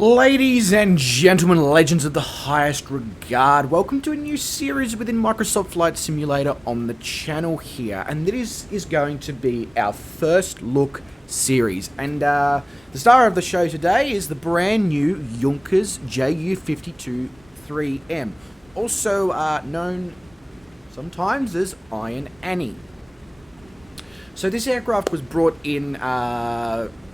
Ladies and gentlemen, legends of the highest regard, welcome to a new series within Microsoft Flight Simulator on the channel here, and this is going to be our first look series. And the star of the show today is the brand new Junkers JU52 3M, also known sometimes as Iron Annie. So this aircraft was brought in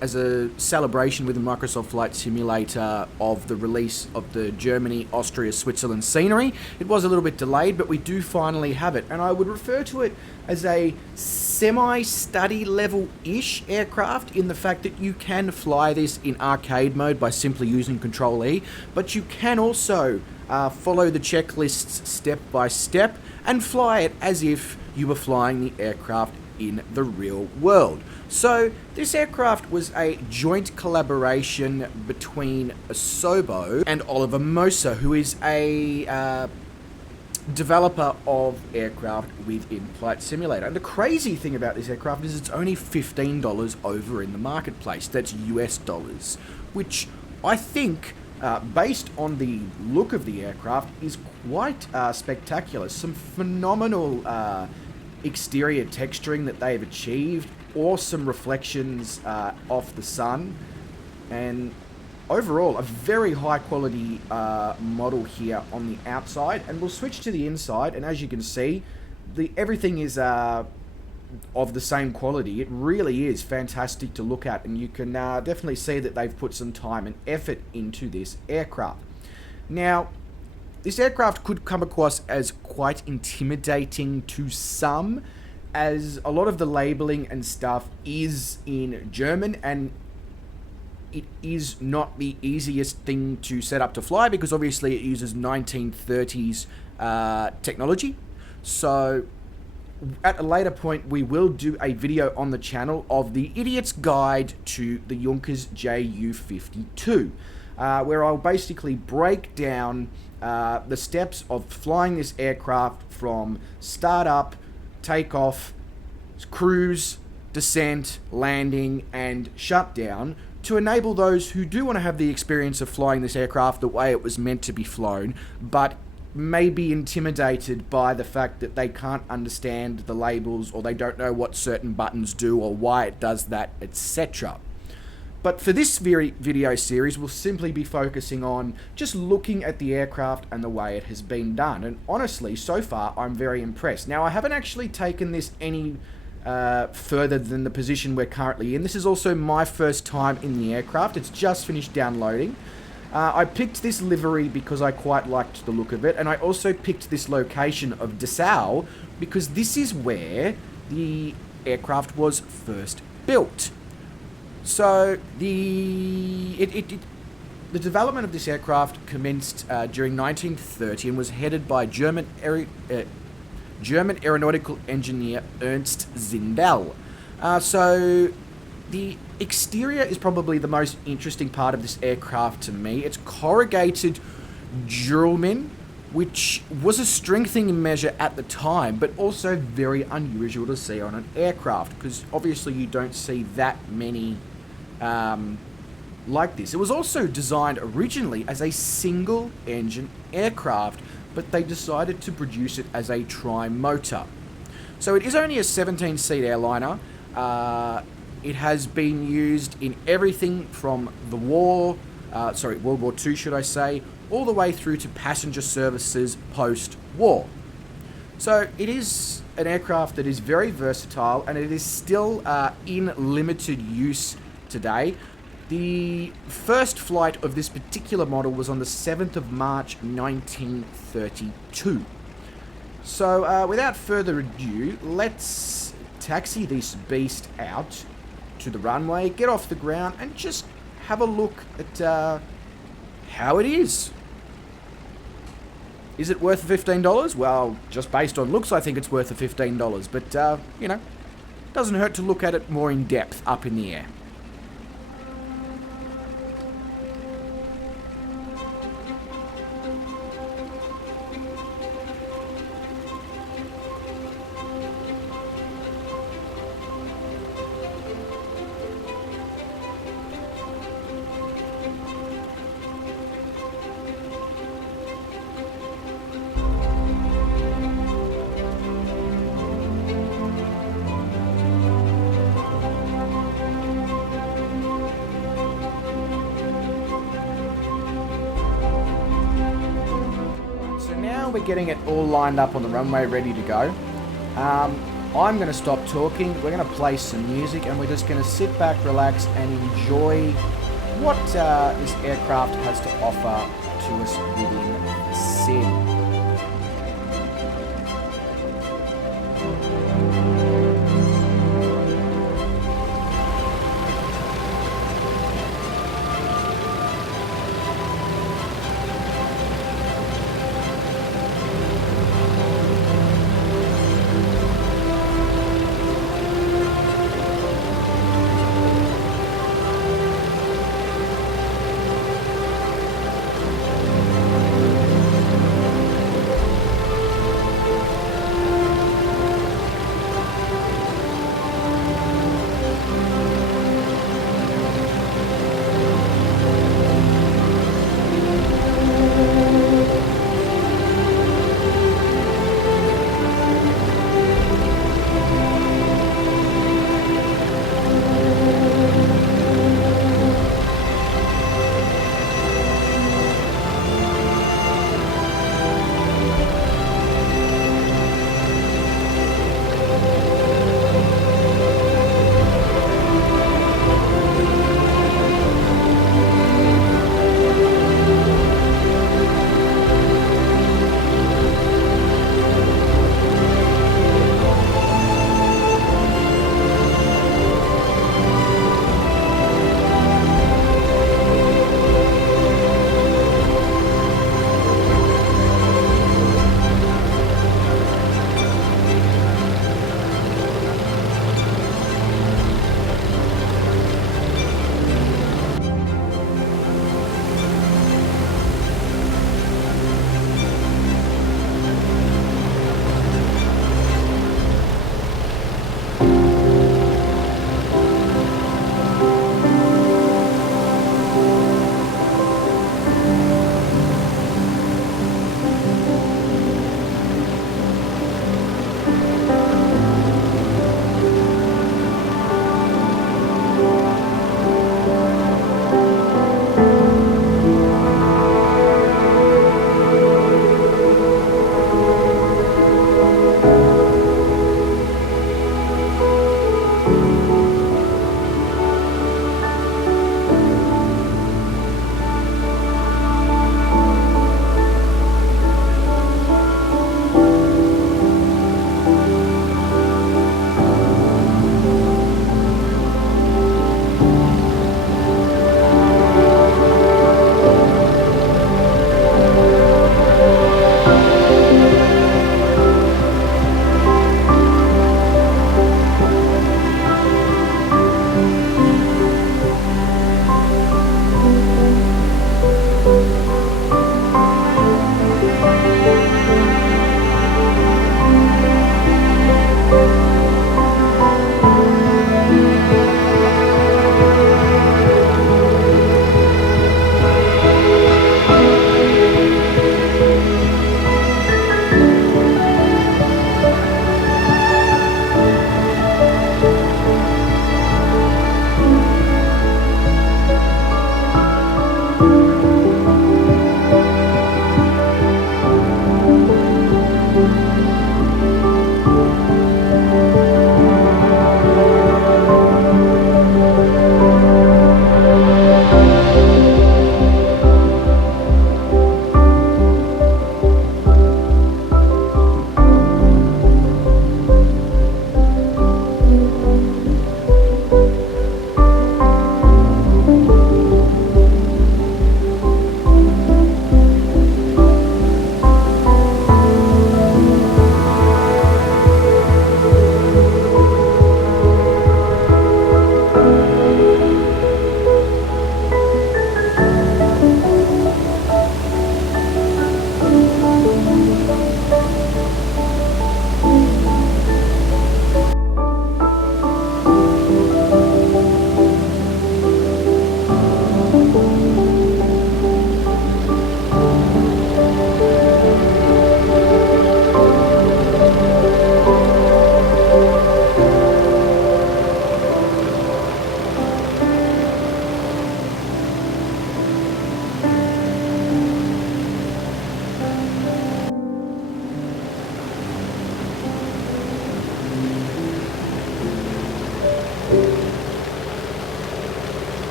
as a celebration with the Microsoft Flight Simulator of the release of the Germany, Austria, Switzerland scenery. It was a little bit delayed, but we do finally have it. And I would refer to it as a semi-study level-ish aircraft in the fact that you can fly this in arcade mode by simply using Control-E, but you can also follow the checklists step by step and fly it as if you were flying the aircraft in the real world. So this aircraft was a joint collaboration between Asobo and Oliver Moser, who is a developer of aircraft within Flight Simulator. And the crazy thing about this aircraft is it's only $15 over in the marketplace. That's US dollars, which I think, based on the look of the aircraft, is quite spectacular. Some phenomenal exterior texturing that they've achieved, awesome reflections off the sun, and overall a very high quality model here on the outside. And we'll switch to the inside, and as you can see, everything is of the same quality. It really is fantastic to look at, and you can definitely see that they've put some time and effort into this aircraft. Now, this aircraft could come across as quite intimidating to some, as a lot of the labeling and stuff is in German, and it is not the easiest thing to set up to fly because obviously it uses 1930s technology. So at a later point we will do a video on the channel of the idiot's guide to the Junkers JU52, where I'll basically break down the steps of flying this aircraft from startup, takeoff, cruise, descent, landing, and shutdown, to enable those who do want to have the experience of flying this aircraft the way it was meant to be flown, but may be intimidated by the fact that they can't understand the labels, or they don't know what certain buttons do or why it does that, etc. But for this video series, we'll simply be focusing on just looking at the aircraft and the way it has been done. And honestly, so far, I'm very impressed. Now, I haven't actually taken this any further than the position we're currently in. This is also my first time in the aircraft. It's just finished downloading. I picked this livery because I quite liked the look of it, and I also picked this location of Dessau because this is where the aircraft was first built. So the development of this aircraft commenced during 1930 and was headed by German aeronautical engineer Ernst Zindel. So the exterior is probably the most interesting part of this aircraft to me. It's corrugated Duralumin, which was a strengthening measure at the time, but also very unusual to see on an aircraft, because obviously you don't see that many like this. It was also designed originally as a single engine aircraft, but they decided to produce it as a tri-motor. So it is only a 17-seat airliner. It has been used in everything from the World War II, should I say, all the way through to passenger services post-war. So it is an aircraft that is very versatile, and it is still in limited use today. The first flight of this particular model was on the 7th of March 1932. So without further ado, let's taxi this beast out to the runway, get off the ground, and just have a look at how it is. Is it worth the $15? Well, just based on looks, I think it's worth the $15. But, you know, doesn't hurt to look at it more in depth up in the air. while we're getting it all lined up on the runway, ready to go, I'm going to stop talking. We're going to play some music, and we're just going to sit back, relax, and enjoy what this aircraft has to offer to us within the sim.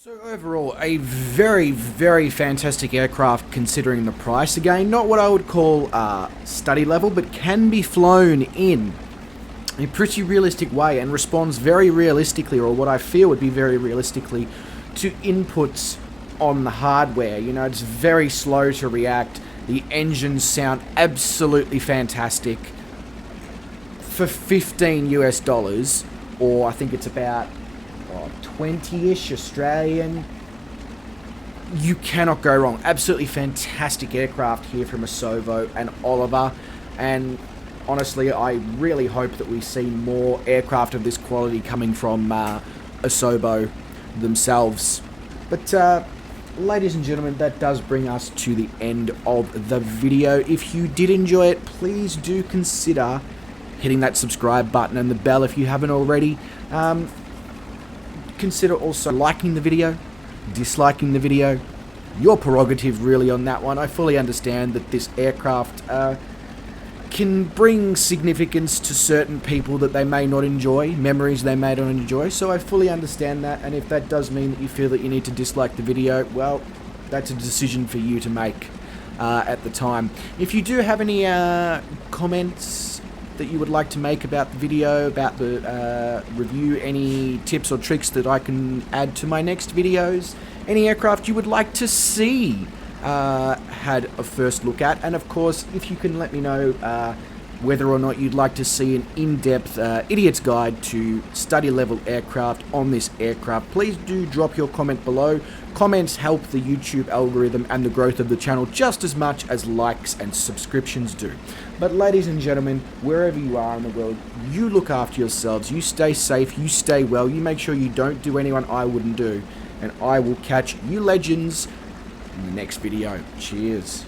So overall, a very, very fantastic aircraft considering the price. Again, not what I would call study level, but can be flown in a pretty realistic way and responds very realistically, or what I feel would be very realistically, to inputs on the hardware. You know, it's very slow to react. The engines sound absolutely fantastic. For $15 US, or I think it's about 20-ish Australian, you cannot go wrong. Absolutely fantastic aircraft here from Asobo and Oliver, and honestly, I really hope that we see more aircraft of this quality coming from Asobo themselves. But ladies and gentlemen, that does bring us to the end of the video. If you did enjoy it, please do consider hitting that subscribe button and the bell if you haven't already. Consider also liking the video, disliking the video. Your prerogative really on that one. I fully understand that this aircraft can bring significance to certain people that they may not enjoy, memories they may not enjoy, so I fully understand that, and if that does mean that you feel that you need to dislike the video, well, that's a decision for you to make at the time. If you do have any comments that you would like to make about the video, about the review, any tips or tricks that I can add to my next videos, any aircraft you would like to see had a first look at, and of course, if you can let me know whether or not you'd like to see an in-depth idiot's guide to study level aircraft on this aircraft, please do drop your comment below. Comments help the YouTube algorithm and the growth of the channel just as much as likes and subscriptions do. But ladies and gentlemen, wherever you are in the world, you look after yourselves, you stay safe, you stay well, you make sure you don't do anyone I wouldn't do, and I will catch you legends in the next video. Cheers.